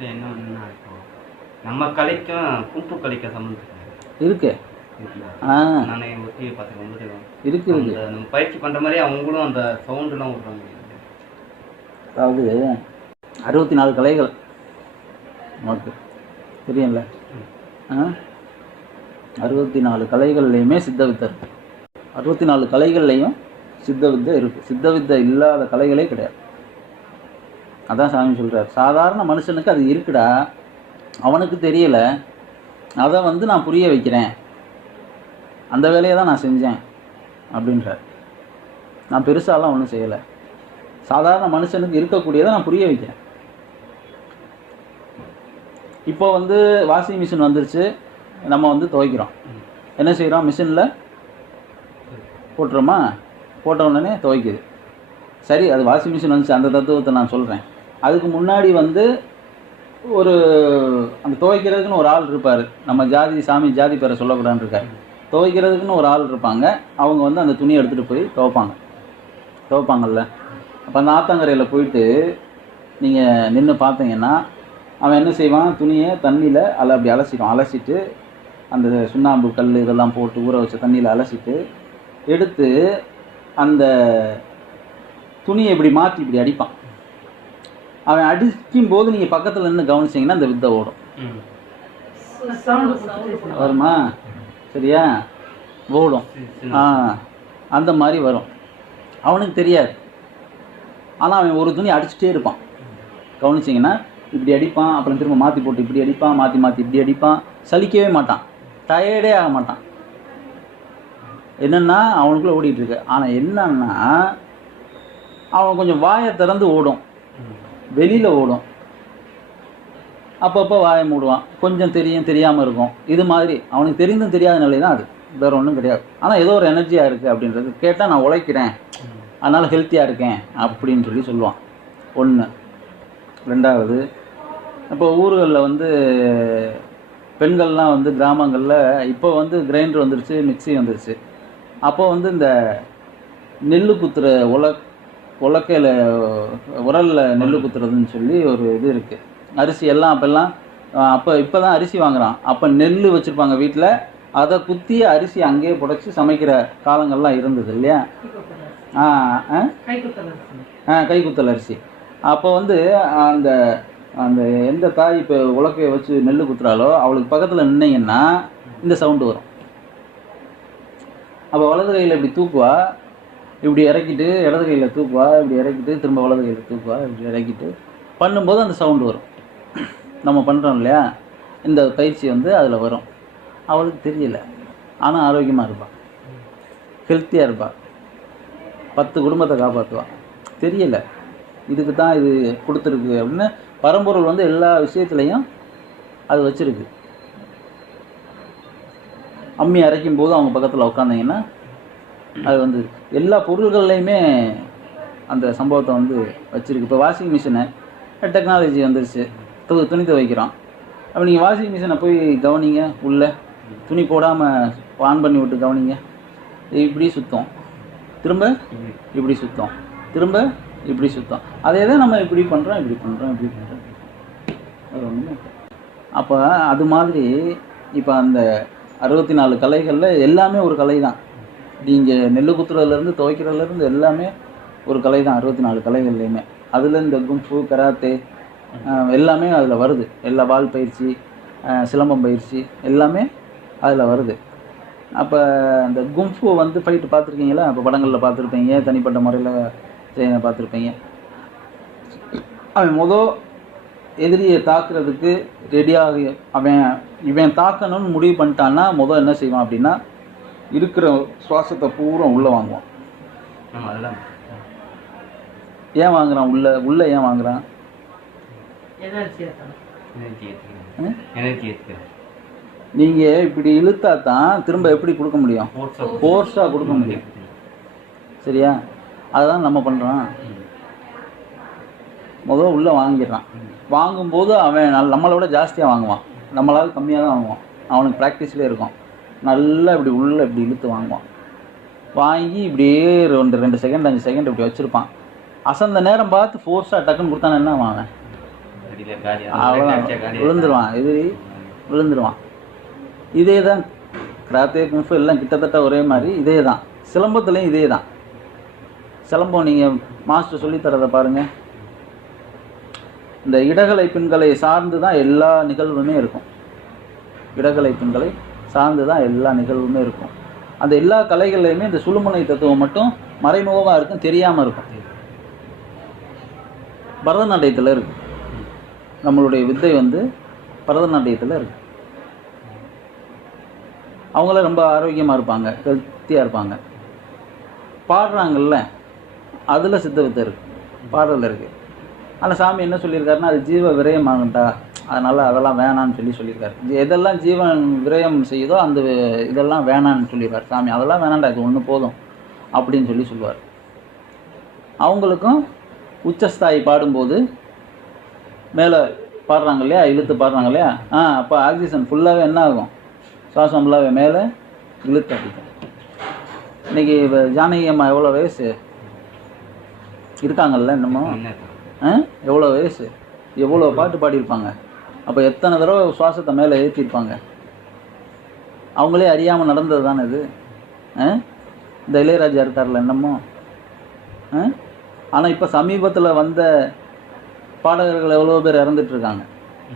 இப்போ என்ன ஒன்றுனா இப்போ நம்ம கலைக்கும் கும்பு கலைக்கும் சம்மந்தம் இருக்கு? நானே ஒத்தியை பார்த்துக்கும் போது இருக்கு இருக்கு. நம்ம பயிற்சி பண்ணுற மாதிரி அவங்களும் அந்த சவுண்டுலாம் விட்றாங்க. அதாவது அறுபத்தி நாலு கலைகள் நமக்கு தெரியும்ல? அறுபத்தி நாலு கலைகள்லையுமே சித்த வித்தை இருக்கு. அறுபத்தி நாலு கலைகள்லையும் சித்த வித்தை இருக்குது சித்த வித்தை இல்லாத கலைகளே கிடையாது. அதான் சாமி சொல்கிறார் சாதாரண மனுஷனுக்கு அது இருக்குடா. அவனுக்கு தெரியலை. அதை வந்து நான் புரிய வைக்கிறேன். அந்த வேலையை தான் நான் செஞ்சேன் அப்படின்றார். நான் பெருசாலாம் ஒன்றும் செய்யலை. சாதாரண மனுஷனுக்கு இருக்கக்கூடியதை நான் புரிய வைக்கிறேன். இப்போ வந்து வாஷிங் மிஷின் வந்துருச்சு. நம்ம வந்து துவைக்கிறோம். என்ன செய்கிறோம் மிஷினில் போட்டுறோமா? போட்ட உடனே துவைக்குது. சரி அது வாஷிங் மிஷின் வந்துச்சு. அந்த தத்துவத்தை நான் சொல்கிறேன் அதுக்கு முன்னாடி வந்து ஒரு அந்த துவைக்கிறதுக்குன்னு ஒரு ஆள் இருப்பார். நம்ம ஜாதி சாமி ஜாதி பேரை சொல்லக்கூடாதுன்னு இருக்காரு. துவைக்கிறதுக்குன்னு ஒரு ஆள் இருப்பாங்க. அவங்க வந்து அந்த துணியை எடுத்துகிட்டு போய் துவைப்பாங்க. துவைப்பாங்கல்ல. அப்போ அந்த ஆத்தங்கரையில் போயிட்டு நீங்கள் நின்று பார்த்தீங்கன்னா அவன் என்ன செய்வான்? துணியை தண்ணியில் அல அப்படி அலசிடும் அலசிட்டு அந்த சுண்ணாம்பு கல் இதெல்லாம் போட்டு ஊற வச்ச தண்ணியில் அலசிட்டு எடுத்து அந்த துணியை இப்படி மாற்றி இப்படி அடிப்பான். அவன் அடிக்கும் போது நீங்கள் பக்கத்தில் நின்று கவனிச்சிங்கன்னா அந்த வித்தை ஓடும். வருமா? சரியா? ஓடும். ஆ அந்த மாதிரி வரும். அவனுக்கு தெரியாது. ஆனால் அவன் ஒரு துணி அடிச்சுட்டே இருப்பான். கவனிச்சிங்கன்னா இப்படி அடிப்பான் அப்புறம் திரும்ப மாற்றி போட்டு இப்படி அடிப்பான் மாற்றி மாற்றி இப்படி அடிப்பான் சலிக்கவே மாட்டான். டயர்டே ஆக மாட்டான். என்னென்னா அவனுக்குள்ளே ஓடிட்டுருக்கு ஆனால் என்னன்னா அவன் கொஞ்சம் வாயை திறந்து ஓடும். வெளியில் ஓடும். அப்பப்போ வாயை மூடுவான். கொஞ்சம் தெரியும் தெரியாமல் இருக்கும். இது மாதிரி. அவனுக்கு தெரிந்தும் தெரியாத நிலை தான் அது. வேற ஒன்றும் கிடையாது. ஆனால் ஏதோ ஒரு எனர்ஜியாக இருக்குது அப்படின்றது. கேட்டால் நான் உழைக்கிறேன். அதனால் ஹெல்த்தியாக இருக்கேன். அப்படின்னு சொல்லி சொல்லுவான். ஒன்று ரெண்டாவது இப்போ ஊர்களில் வந்து பெண்கள்லாம் வந்து கிராமங்களில் இப்போ வந்து கிரைண்டர் வந்துருச்சு மிக்சி வந்துருச்சு. அப்போ வந்து இந்த நெல் குத்துற உலக் உலக்கையில் உரலில் நெல் குத்துறதுன்னு சொல்லி ஒரு இது இருக்குது அரிசி எல்லாம் அப்போல்லாம் அப்போ இப்போ தான் அரிசி வாங்குறான். அப்போ நெல் வச்சுருப்பாங்க வீட்டில் அதை குத்தி அரிசி அங்கேயே புடைச்சி சமைக்கிற காலங்கள்லாம் இருந்தது இல்லையா? ஆ ஆ. கை குத்தல் அரிசி. அப்போ வந்து அந்த அந்த எந்த தாய் இப்போ உலக்கையை வச்சு நெல் குத்துறாலோ அவளுக்கு பக்கத்தில் நின்னீங்கன்னா இந்த சவுண்டு வரும். அப்போ வலது கையில் இப்படி தூக்குவா இப்படி இறக்கிட்டு இடது கையில் தூக்குவா இப்படி இறக்கிட்டு திரும்ப வலது கையில் தூக்குவா இப்படி இறக்கிட்டு பண்ணும்போது அந்த சவுண்டு வரும். நம்ம பண்ணுறோம் இல்லையா? இந்த பயிற்சி வந்து அதில் வரும். அவளுக்கு தெரியல. ஆனால் ஆரோக்கியமாக இருப்பாள் ஹெல்த்தியாக இருப்பாள் பத்து குடும்பத்தை காப்பாற்றுவாள் தெரியல. இதுக்கு தான் இது கொடுத்துருக்கு அப்படின்னு பரம்பொருள் வந்து எல்லா விஷயத்துலையும் அது வச்சுருக்கு. அம்மி அரைக்கும் போது அவங்க பக்கத்தில் உட்காந்தீங்கன்னா அது வந்து எல்லா பொருள்கள்லையுமே அந்த சம்பவத்தை வந்து வச்சிருக்கு. இப்போ வாஷிங் மிஷினு டெக்னாலஜி வந்துருச்சு. து துணி துவைக்கிறோம். அப்போ நீங்கள் வாஷிங் மிஷினை போய் கவனிங்க. உள்ளே துணி போடாமல் ஆன் பண்ணி விட்டு கவனிங்க. இப்படி சுத்தம். திரும்ப இப்படி சுத்தம். திரும்ப இப்படி சுத்தம். அதே தான் நம்ம இப்படி பண்ணுறோம் இப்படி பண்ணுறோம் இப்படி பண்ணுறோம் அது ஒன்றுமே அப்போ அது மாதிரி இப்போ அந்த அறுபத்தி நாலு கலைகளில் எல்லாமே ஒரு கலை தான். நீங்கள் நெல் குத்துறதுலேருந்து துவைக்கிறதுலேருந்து எல்லாமே ஒரு கலை தான் அறுபத்தி நாலு கலைகள்லையுமே. அதில் இந்த கும்ஃபு கராத்தே எல்லாமே அதில் வருது. எல்லா வால் பயிற்சி சிலம்பம் பயிற்சி எல்லாமே அதில் வருது. அப்போ இந்த கும்ஃபு வந்து ஃபைட்டு பார்த்துருக்கீங்களா? இப்போ படங்களில் பார்த்துருப்பீங்க தனிப்பட்ட முறையில் பார்த்துருப்பீங்க. அவன் முத எதிரியை தாக்குறதுக்கு ரெடியாக அவன் இவன் தாக்கணும்னு முடிவு பண்ணிட்டான்னா முத என்ன செய்வான் அப்படின்னா இருக்கிற சுவாசத்தை பூரா உள்ளே வாங்குவான். ஏன் வாங்குறான்? உள்ள உள்ள ஏன் வாங்குறான்? நீங்கள் இப்படி இழுத்தா தான் திரும்ப எப்படி கொடுக்க முடியும்? ஃபோர்ஸாக ஃபோர்ஸாக கொடுக்க முடியும். சரியா? அதுதான் நம்ம பண்ணுறோம் முதல்ல உள்ளே வாங்கிடுறான். வாங்கும்போது அவன் நல்- நம்மளை விட ஜாஸ்தியாக வாங்குவான். நம்மளால் கம்மியாக தான் வாங்குவான். அவனுக்கு ப்ராக்டிஸ்லேயே இருக்கும். நல்லா இப்படி உள்ளே இப்படி இழுத்து வாங்குவான். வாங்கி இப்படியே ரெண்டு ரெண்டு செகண்ட் அஞ்சு செகண்ட் இப்படி வச்சுருப்பான். அசந்த நேரம் பார்த்து ஃபோர்ஸாக டக்குன்னு கொடுத்தானே என்ன அவன்? அவ்வளோதான் விழுந்துருவான் எதிரி விழுந்துருவான். இதே தான் கிராத்தே குங்ஃபு எல்லாம் கிட்டத்தட்ட ஒரே மாதிரி இதே தான் சிலம்பத்துலேயும் இதே தான் சிலம்பம் நீங்கள் மாஸ்டர் சொல்லித் தரதை பாருங்கள் இந்த இடகலை பின்களை சார்ந்து தான் எல்லா நிகழ்வுமே இருக்கும். இடகலை பின்களை சார்ந்து தான் எல்லா நிகழ்வுமே இருக்கும். அந்த எல்லா கலைகள்லையுமே இந்த சுழுமுனை தத்துவம் மட்டும் மறைமுகமாக இருக்கும் தெரியாமல் இருக்கும். பரதநாட்டியத்தில் இருக்கு. நம்மளுடைய வித்தை வந்து பரதநாட்டியத்தில் இருக்கு. அவங்கள ரொம்ப ஆரோக்கியமாக இருப்பாங்க ஹெல்த்தியாக இருப்பாங்க. பாடுறாங்கல்ல அதில் சித்த வித்தை இருக்குது பாடலில் இருக்குது ஆனால் சாமி என்ன சொல்லியிருக்காருன்னா அது ஜீவ விரயமாகண்டா? அதனால் அதெல்லாம் வேணான்னு சொல்லி சொல்லியிருக்காரு. எதெல்லாம் ஜீவன் விரயம் செய்யுதோ அந்த இதெல்லாம் வேணான்னு சொல்லியிருக்காரு. சாமி அதெல்லாம் வேணாண்டா இது ஒன்று போதும் அப்படின்னு சொல்லி சொல்லுவார். அவங்களுக்கும் உச்சஸ்தாயி பாடும்போது மேலே பாடுறாங்க இல்லையா? இழுத்து பாடுறாங்க இல்லையா? ஆ அப்போ ஆக்சிஜன் ஃபுல்லாகவே என்ன ஆகும்? சுவாசம் ஃபுல்லாகவே மேலே இழுத்து அடிக்கும். இன்னைக்கு இப்போ ஜானகி அம்மா எவ்வளோ வயசு? இருக்காங்கல்ல இன்னமும்? ஆ எவ்வளோ வயசு? எவ்வளோ பாட்டு பாடியிருப்பாங்க? அப்போ எத்தனை தடவை சுவாசத்தை மேலே ஏற்றிருப்பாங்க அவங்களே அறியாமல் நடந்தது தானே இது? ஆ? இந்த இளையராஜா இருக்கார்ல என்னமோ? ஆனால் இப்போ சமீபத்தில் வந்த பாடகர்கள் எவ்வளோ பேர் இறந்துட்டு இருக்காங்க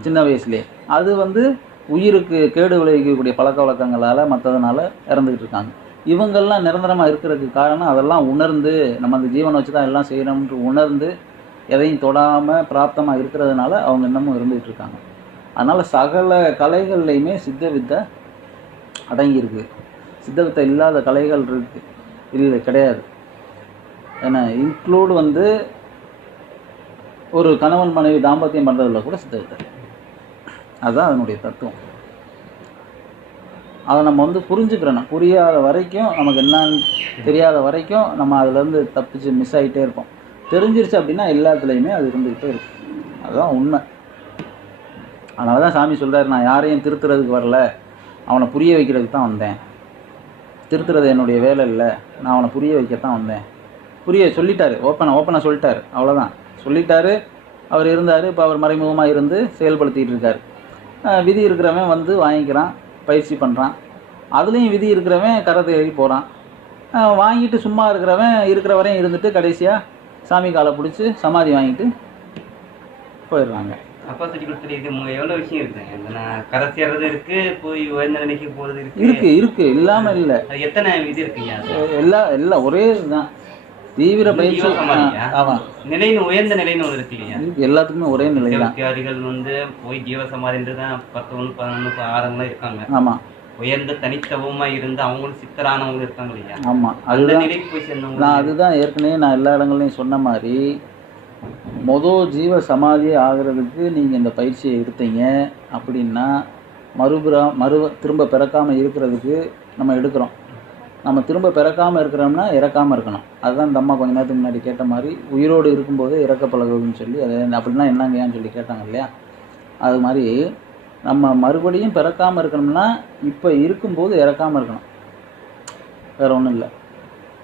சின்ன வயசுலேயே. அது வந்து உயிருக்கு கேடு விளைவிக்கக்கூடிய பழக்க வழக்கங்களால் மற்றதுனால இறந்துக்கிட்டு இருக்காங்க. இவங்கெல்லாம் நிரந்தரமாக இருக்கிறதுக்கு காரணம் அதெல்லாம் உணர்ந்து நம்ம அந்த ஜீவனை வச்சு தான் எல்லாம் செய்யணும்னு உணர்ந்து எதையும் தொடாமல் பிராப்தமாக இருக்கிறதுனால அவங்க இன்னமும் இருந்துகிட்டு இருக்காங்க. அதனால் சகல கலைகள்லையுமே சித்த வித்தை அடங்கியிருக்கு. சித்த வித்தை இல்லாத கலைகள் இருக்கு. இல்லை கிடையாது. ஏன்னா இன்க்ளூட் வந்து ஒரு கணவன் மனைவி தாம்பத்தியம் பண்ணுறதுல கூட சித்த வித்தை அதுதான் அதனுடைய தத்துவம். அதை நம்ம வந்து புரிஞ்சுக்கிறோம் புரியாத வரைக்கும் நமக்கு என்னன்னு தெரியாத வரைக்கும் நம்ம அதுலேருந்து தப்பிச்சு மிஸ் ஆகிட்டே இருப்போம். தெரிஞ்சிருச்சு அப்படின்னா எல்லாத்துலேயுமே அது இருந்துக்கிட்டே இருக்கும். அதுதான் உண்மை. அதனால தான் சாமி சொல்கிறார் நான் யாரையும் திருத்துறதுக்கு வரல. அவனை புரிய வைக்கிறதுக்கு தான் வந்தேன். திருத்துறது என்னுடைய வேலை இல்லை. நான் அவனை புரிய வைக்க தான் வந்தேன். புரிய சொல்லிட்டாரு. ஓப்பனாக ஓப்பனாக சொல்லிட்டார். அவ்வளோதான் சொல்லிட்டாரு. அவர் இருந்தார். இப்போ அவர் மறைமுகமாக இருந்து செயல்படுத்திகிட்டு இருக்கார். விதி இருக்கிறவன் வந்து வாங்கிக்கிறான் பயிற்சி பண்ணுறான் அதுலேயும் விதி இருக்கிறவன் கரை தேடி போகிறான் வாங்கிட்டு சும்மா இருக்கிறவன் இருக்கிற வரையும் இருந்துட்டு கடைசியாக சாமி காலை பிடிச்சி சமாதி வாங்கிட்டு போயிடுறாங்க. அப்பா சொல்லி கொடுத்துட்டு இது எவ்வளவு விஷயம் இருக்குங்க நான் கரை சேர்றது இருக்கு போய் உயர்ந்த நிலைக்கு போறது இருக்கு. இருக்கு இருக்கு. இல்லாமல் இல்லை. அது எத்தனை இது இருக்குங்க அது? எல்லா எல்லாம் ஒரே இதுதான். தீவிர பயிற்சி? ஆமாம் நிலைன்னு உயர்ந்த நிலைன்னு ஒன்று இருக்கு இல்லையா? எல்லாத்துக்குமே ஒரே நிலை தான் தியாகிகள் வந்து போய் ஜீவ சமாதின்றது தான் பத்து ஒன்று பதினொன்று ஆறுலாம் இருக்காங்க. ஆமாம் உயர்ந்த தனித்துவமா இருந்து அவங்களும் சித்தரானவங்க இருக்காங்க இல்லையா? ஆமாம் அந்த நிலைக்கு போய் சேர்ந்தவங்க நான் அதுதான் ஏற்கனவே நான் எல்லா இடங்கள்லையும் சொன்ன மாதிரி மொதல் ஜீவ சமாதி ஆகிறதுக்கு நீங்கள் இந்த பயிற்சியை எடுத்தீங்க அப்படின்னா மறுபுறம் மறு திரும்ப பிறக்காமல் இருக்கிறதுக்கு நம்ம எடுக்கிறோம். நம்ம திரும்ப பிறக்காமல் இருக்கிறோம்னா இறக்காமல் இருக்கணும். அதுதான் இந்த அம்மா கொஞ்ச நேரத்துக்கு முன்னாடி கேட்ட மாதிரி உயிரோடு இருக்கும்போது இறக்க பழகுதுன்னு சொல்லி அது அப்படின்னா என்னங்கயான்னு சொல்லி கேட்டாங்க இல்லையா? அது மாதிரி நம்ம மறுபடியும் பிறக்காமல் இருக்கணும்னா இப்போ இருக்கும்போது இறக்காமல் இருக்கணும். வேற ஒன்றும் இல்லை.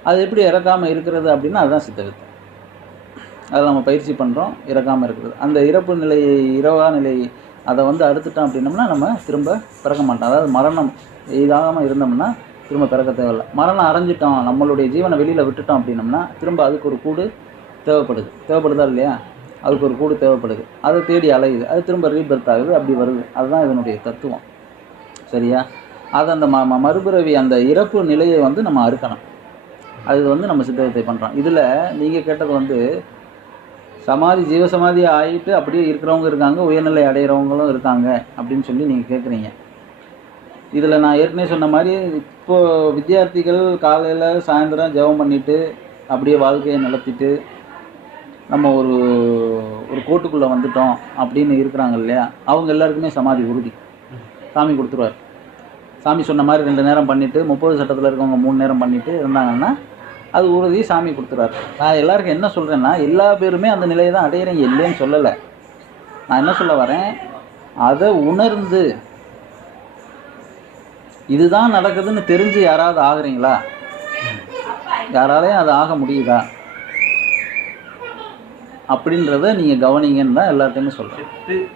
அது எப்படி இறக்காமல் இருக்கிறது அப்படின்னா அதுதான் சித்தகத்தை அதில் நம்ம பயிற்சி பண்ணுறோம் இறக்காமல் இருக்கிறது அந்த இறப்பு நிலை இரவா நிலை அதை வந்து அடுத்துட்டோம் அப்படின்னம்னா நம்ம திரும்ப பிறக்க மாட்டோம். அதாவது மரணம் இதாகாமல் இருந்தோம்னா திரும்ப பிறக்க தேவையில்ல. மரணம் அடைஞ்சிட்டோம் நம்மளுடைய ஜீவனை வெளியில் விட்டுட்டோம் அப்படின்னம்னா திரும்ப அதுக்கு ஒரு கூடு தேவைப்படுது. தேவைப்படுதா இல்லையா? அதுக்கு ஒரு கூடு தேவைப்படுது. அதை தேடி அலையுது. அது திரும்ப ரீபர்த் ஆகுது அப்படி வருது. அதுதான் இதனுடைய தத்துவம். சரியா? அதை அந்த ம ம- மறுபிறவி அந்த இறப்பு நிலையை வந்து நம்ம அறுக்கணும். அது வந்து நம்ம சித்தத்தை பண்ணுறோம் இதில் நீங்கள் கேட்டது வந்து சமாதி ஜீவசமாதி ஆகிட்டு அப்படியே இருக்கிறவங்க இருக்காங்க உயர்நிலை அடைகிறவங்களும் இருக்காங்க அப்படின்னு சொல்லி நீங்கள் கேட்குறீங்க இதில் நான் ஏற்கனவே சொன்ன மாதிரி இப்போது வித்தியார்த்திகள் காலையில் சாயந்தரம் ஜெபம் பண்ணிவிட்டு அப்படியே வாழ்க்கையை நடத்திட்டு நம்ம ஒரு ஒரு கோட்டுக்குள்ளே வந்துட்டோம் அப்படின்னு இருக்கிறாங்க இல்லையா? அவங்க எல்லாருக்குமே சமாதி உறுதி. சாமி கொடுத்துருவார். சாமி சொன்ன மாதிரி ரெண்டு நேரம் பண்ணிவிட்டு முப்பது சட்டத்தில் இருக்கவங்க மூணு நேரம் பண்ணிவிட்டு இருந்தாங்கன்னா அது உறுதி சாமி கொடுத்துறாரு. நான் எல்லாருக்கும் என்ன சொல்கிறேன்னா எல்லா பேருமே அந்த நிலையை தான் அடையிறீங்க இல்லைன்னு சொல்லலை. நான் என்ன சொல்ல வரேன்? அதை உணர்ந்து இதுதான் நடக்குதுன்னு தெரிஞ்சு யாராவது ஆகுறீங்களா? யாராலையும் அது ஆக முடியுதா? அப்படின்றத நீங்கள் கவனிங்கன்னு தான் சொல்கிறேன்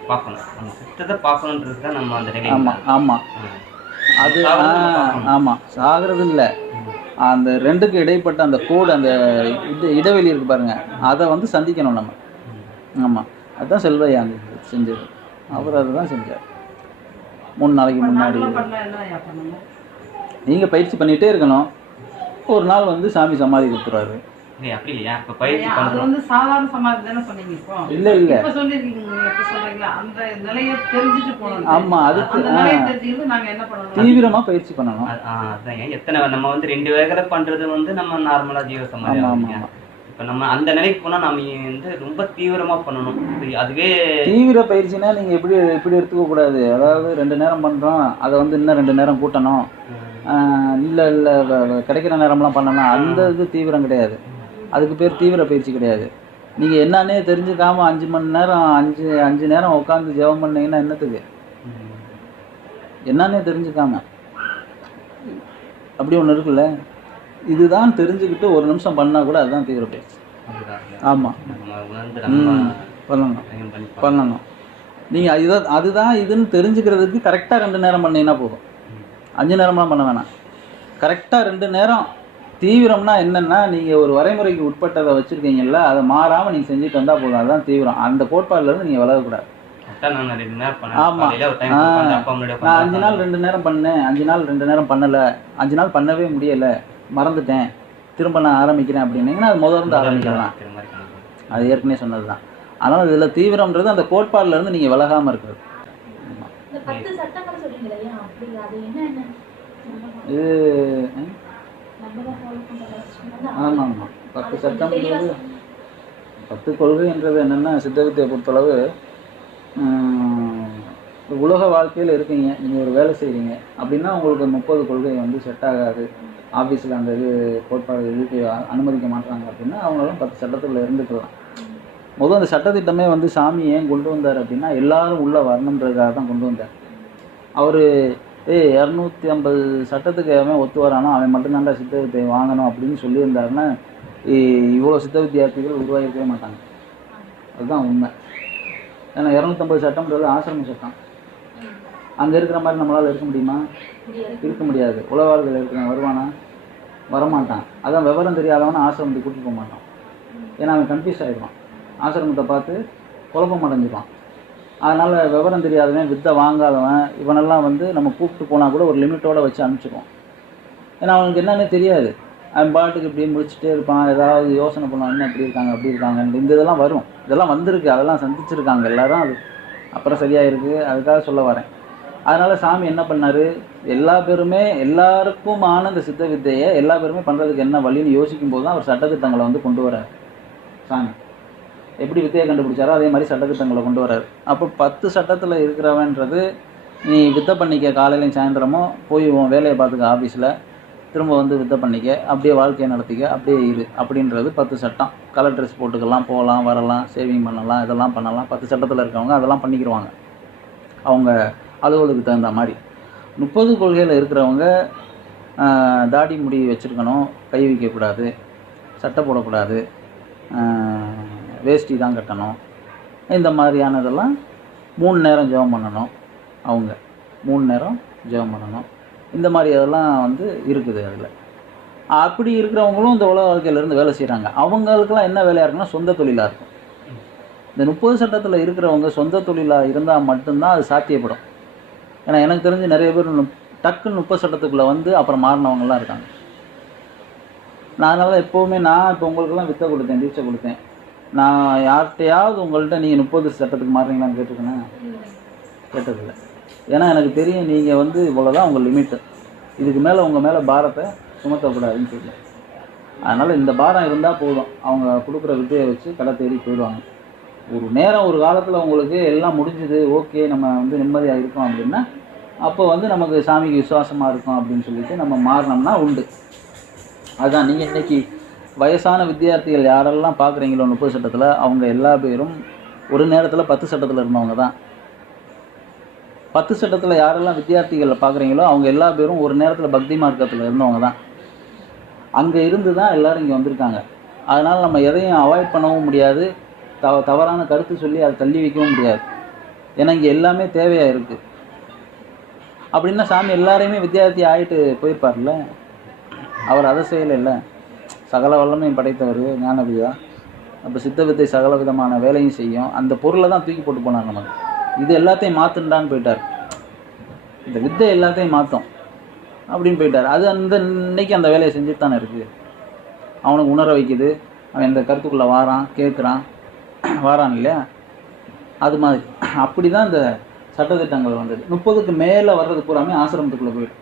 பார்க்கணும். நம்ம சித்தத்தை பார்க்கணுன்றது தான் நம்ம அந்த ஆமாம் ஆமாம் அது ஆமாம் சாகிறது இல்லை அந்த ரெண்டுக்கு இடைப்பட்ட அந்த கோடு அந்த இது இடைவெளி இருக்கு பாருங்க அதை வந்து சந்திக்கணும் நம்ம. ஆமாம் அதுதான் செல்வையா செஞ்சது. அவர் அதுதான் செஞ்சார். மூணு நாளைக்கு முன்னாடி. நீங்கள் பயிற்சி பண்ணிகிட்டே இருக்கணும். ஒரு நாள் வந்து சாமி சமாதி கொடுத்துருவாரு. அப்படி இல்லையா? இப்போ பயிற்சி அது வந்து சாதாரண சமாதி தானே சொன்னீங்க இப்போ? இல்லை இல்லை. இப்ப சொல்லிருக்கீங்க நீங்க இப்ப சொல்றீங்களா? அந்த நிலையை தெரிஞ்சுட்டு போகணும். ஆமா, அதுக்கு- அந்த நிலையை தெரிஞ்சுக்கிறது நாங்க என்ன பண்ணணும்? தீவிரமாக பயிற்சி பண்ணணும். அதான் ஏன்? எத்தனை நம்ம வந்து ரெண்டு வேகலை பண்ணுறது வந்து நம்ம நார்மலாக ஜீவ சமாதி இப்போ நம்ம அந்த நிலைக்கு போனால் நம்ம வந்து ரொம்ப தீவிரமாக பண்ணணும். அதுவே தீவிர பயிற்சினா நீங்கள் எப்படி இப்படி எடுத்துக்க கூடாது? அதாவது ரெண்டு நேரம் பண்ணுறோம் அதை வந்து இன்னும் ரெண்டு நேரம் கூட்டணும். இல்லை இல்லை கிடைக்கிற நேரம்லாம் பண்ணலாம். அந்த இது தீவிரம் கிடையாது. அதுக்கு பேர் தீவிர பயிற்சி கிடையாது. நீங்கள் என்னன்னே தெரிஞ்சுக்காம அஞ்சு மணி நேரம் அஞ்சு அஞ்சு நேரம் உட்காந்து ஜெபம் பண்ணீங்கன்னா என்னத்துக்கு? என்னன்னே தெரிஞ்சுக்காம. அப்படி ஒன்று இருக்குல்ல? இதுதான் தெரிஞ்சுக்கிட்டு ஒரு நிமிஷம் பண்ணால் கூட அதுதான் தீவிர பயிற்சி. ஆமாம் பண்ணணும். பண்ணணும். நீங்கள் அதுதான் அதுதான் இதுன்னு தெரிஞ்சுக்கிறதுக்கு கரெக்டாக ரெண்டு நேரம் பண்ணீங்கன்னா போதும். அஞ்சு நேரம்லாம் பண்ண வேணாம். கரெக்டாக ரெண்டு நேரம் தீவிரம்னா என்னென்னா நீங்கள் ஒரு வரைமுறைக்கு உட்பட்டதை வச்சுருக்கீங்கல்ல அதை மாறாமல் நீங்கள் செஞ்சுட்டு வந்தால் போதும். அதுதான் தீவிரம். அந்த கோட்பாடுலேருந்து நீங்கள் பண்ணேன். ஆமா. நான் அஞ்சு நாள் ரெண்டு நேரம் பண்ணேன். அஞ்சு நாள் ரெண்டு நேரம் பண்ணலை. அஞ்சு நாள் பண்ணவே முடியலை. மறந்துட்டேன். திரும்ப நான் ஆரம்பிக்கிறேன் அப்படின்னீங்கன்னா அது முதல்ல இருந்து ஆரம்பிக்கலாம். அது ஏற்கனவே சொன்னது தான் ஆனால் இதில் தீவிரம்ன்றது அந்த கோட்பாடுல இருந்து நீங்கள் விலகாமல் இருக்கிறது. இந்த ஆமாம் ஆமாம் பத்து சட்டம் கொஞ்சம் தெளிவா சட்டம்ன்றது பத்து கொள்கைன்றது என்னென்னா சித்தவித்தியை பொறுத்தளவு உலக வாழ்க்கையில் இருக்கீங்க நீங்கள் ஒரு வேலை செய்கிறீங்க அப்படின்னா உங்களுக்கு முப்பது கொள்கை வந்து செட் ஆகாது. ஆஃபீஸில் அந்த இது கோட்பாடு இதுக்கு அனுமதிக்க மாட்டாங்க அப்படின்னா அவங்களும் பத்து சட்டத்தில் இருந்துக்கலாம். முதல் அந்த சட்டத்திட்டமே வந்து சாமி ஏன் கொண்டு வந்தார் அப்படின்னா எல்லாரும் உள்ளே வரணுன்றதுக்காக தான் கொண்டு வந்தார். அவர் ஏய் இரநூத்தி ஐம்பது சட்டத்துக்கு அவன் ஒத்து வரானோ அவன் மட்டும்தான்டா சித்த வித்தியை வாங்கணும் அப்படின்னு சொல்லியிருந்தாருன்னா இவ்வளோ சித்த வித்தியார்த்திகள் உருவாகிருக்கவே மாட்டாங்க. அதுதான் உண்மை. ஏன்னா இரநூத்தம்பது சட்டம்ன்றது ஆசிரம சட்டம். அங்கே இருக்கிற மாதிரி நம்மளால் இருக்க முடியுமா? இருக்க முடியாது. உழவார்கள் இருக்கிறவன் வருவானா? வரமாட்டான். அதான் விவரம் தெரியாதவன ஆசிரமத்துக்கு கூட்டிட்டு போக மாட்டான். ஏன்னா அவன் கன்ஃபியூஸ் ஆகிடுவான் ஆசிரமத்தை பார்த்து குழப்பம் அடைஞ்சிருவான். அதனால் விவரம் தெரியாதவன் வித்தை வாங்காதவன் இவனெல்லாம் வந்து நம்ம கூப்பிட்டு போனால் கூட ஒரு லிமிட்டோடு வச்சு அனுப்பிச்சிக்குவோம் ஏன்னா அவனுக்கு என்னன்னே தெரியாது. அவன் பாட்டுக்கு இப்படியே முடிச்சுட்டே இருப்பான். ஏதாவது யோசனை பண்ணுவான் என்ன இப்படி இருக்காங்க அப்படி இருக்காங்க. இந்த இதெல்லாம் வரும். இதெல்லாம் வந்திருக்கு. அதெல்லாம் சந்திச்சிருக்காங்க எல்லாரும் அது. அப்புறம் சரியாக இருக்குது அதுக்காக சொல்ல வரேன். அதனால் சாமி என்ன பண்ணார்? எல்லா பேருமே எல்லாருக்குமான இந்த சித்த வித்தையை எல்லா பேருமே பண்ணுறதுக்கு என்ன வழின்னு யோசிக்கும் போது தான் அவர் சட்டத்திட்டங்களை வந்து கொண்டு வரார் சாமி. எப்படி வித்தையை கண்டுபிடிச்சாரோ அதே மாதிரி சட்டத்திட்டங்களை கொண்டு வராரு அப்போ பத்து சட்டத்தில் இருக்கிறவன்றது நீ வித்தை பண்ணிக்க காலையிலையும் சாயந்தரமும் போய் உன் வேலையை பார்த்துக்க ஆஃபீஸில் திரும்ப வந்து வித்தை பண்ணிக்க அப்படியே வாழ்க்கையை நடத்திக்க அப்படியே இரு அப்படின்றது பத்து சட்டம். கலர் ட்ரெஸ் போட்டுக்கலாம் போகலாம் வரலாம் சேவிங் பண்ணலாம் இதெல்லாம் பண்ணலாம். பத்து சட்டத்தில் இருக்கவங்க அதெல்லாம் பண்ணிக்கிடுவாங்க அவங்க அலுவலுக்கு தகுந்த மாதிரி. முப்பது கொள்கையில் இருக்கிறவங்க தாடி முடி வச்சுருக்கணும் கை வைக்கக்கூடாது சட்டை போடக்கூடாது வேஷ்டி தான் கட்டணும். இந்த மாதிரியானதெல்லாம் மூணு நேரம் ஜெபம் பண்ணணும். அவங்க மூணு நேரம் ஜெபம் பண்ணணும். இந்த மாதிரி அதெல்லாம் வந்து இருக்குது அதில். அப்படி இருக்கிறவங்களும் இந்த உலக வாழ்க்கையிலேருந்து வேலை செய்கிறாங்க அவங்களுக்கெல்லாம் என்ன வேலையாக இருக்குன்னா சொந்த தொழிலாக இருக்கும். இந்த முப்பது சட்டத்தில் இருக்கிறவங்க சொந்த தொழிலாக இருந்தால் மட்டும்தான் அது சாத்தியப்படும். ஏன்னா எனக்கு தெரிஞ்சு நிறைய பேர் டக்குன்னு முப்பது சட்டத்துக்குள்ளே வந்து அப்புறம் மாறினவங்கலாம் இருக்காங்க. நான் அதனால எப்போவுமே நான் இப்போ உங்களுக்கெல்லாம் வித்தை கொடுத்தேன் தீட்சை கொடுத்தேன். நான் யார்கிட்டையாவது உங்கள்கிட்ட நீங்கள் முப்பது சட்டத்துக்கு மாறுறீங்களான்னு கேட்டுக்கணும் கேட்டதில்லை. ஏன்னா எனக்கு தெரியும் நீங்கள் வந்து இவ்வளோதான் உங்கள் லிமிட்டு இதுக்கு மேலே உங்கள் மேலே பாரத்தை சுமத்தக்கூடாதுன்னு தெரியும் அதனால் இந்த பாரம் இருந்தால் போதும். அவங்க கொடுக்குற வித்தையை வச்சு கடை தேடி போயிடுவாங்க. ஒரு நேரம் ஒரு காலத்தில் உங்களுக்கு எல்லாம் முடிஞ்சுது ஓகே நம்ம வந்து நிம்மதியாக இருக்கோம் அப்படின்னா அப்போ வந்து நமக்கு சாமிக்கு விசுவாசமாக இருக்கும் அப்படின்னு சொல்லிட்டு நம்ம மாறினோம்னா உண்டு. அதுதான் நீங்கள் இன்றைக்கி வயசான வித்தியார்த்திகள் யாரெல்லாம் பார்க்குறீங்களோ முப்பது சட்டத்தில் அவங்க எல்லா பேரும் ஒரு நேரத்தில் பத்து சட்டத்தில் இருந்தவங்க தான். பத்து சட்டத்தில் யாரெல்லாம் வித்தியார்த்திகளை பார்க்குறீங்களோ அவங்க எல்லா பேரும் ஒரு நேரத்தில் பக்தி மார்க்கத்தில் இருந்தவங்க தான். அங்கே இருந்து தான் எல்லோரும் இங்கே வந்திருக்காங்க. அதனால் நம்ம எதையும் அவாய்ட் பண்ணவும் முடியாது. தவ தவறான கருத்து சொல்லி அதை தள்ளி வைக்கவும் முடியாது. ஏன்னா இங்கே எல்லாமே தேவையாக இருக்குது அப்படின்னா சாமி எல்லாரையுமே வித்தியார்த்தி ஆகிட்டு போயிருப்பார்ல? அவர் அதை செய்யலைல்ல சகல வல்லமையும் படைத்தவர் ஞானபிதா அப்போ சித்த வித்தை சகல விதமான வேலையும் செய்யும். அந்த பொருளை தான் தூக்கி போட்டு போனாங்க நமக்கு இது எல்லாத்தையும் மாற்றுண்டான்னு போயிட்டார். இந்த வித்தை எல்லாத்தையும் மாற்றும் அப்படின்னு போயிட்டார். அது அந்த இன்னைக்கு அந்த வேலையை செஞ்சுட்டு தானே இருக்குது அவனுக்கு உணர வைக்குது. அவன் இந்த கருத்துக்குள்ளே வாரான் கேட்குறான் வாரான் இல்லையா? அது மாதிரி. அப்படி தான் இந்த சட்டத்திட்டங்கள் வந்தது. முப்பதுக்கு மேலே வர்றது பூராமே ஆசிரமத்துக்குள்ளே போயிடும்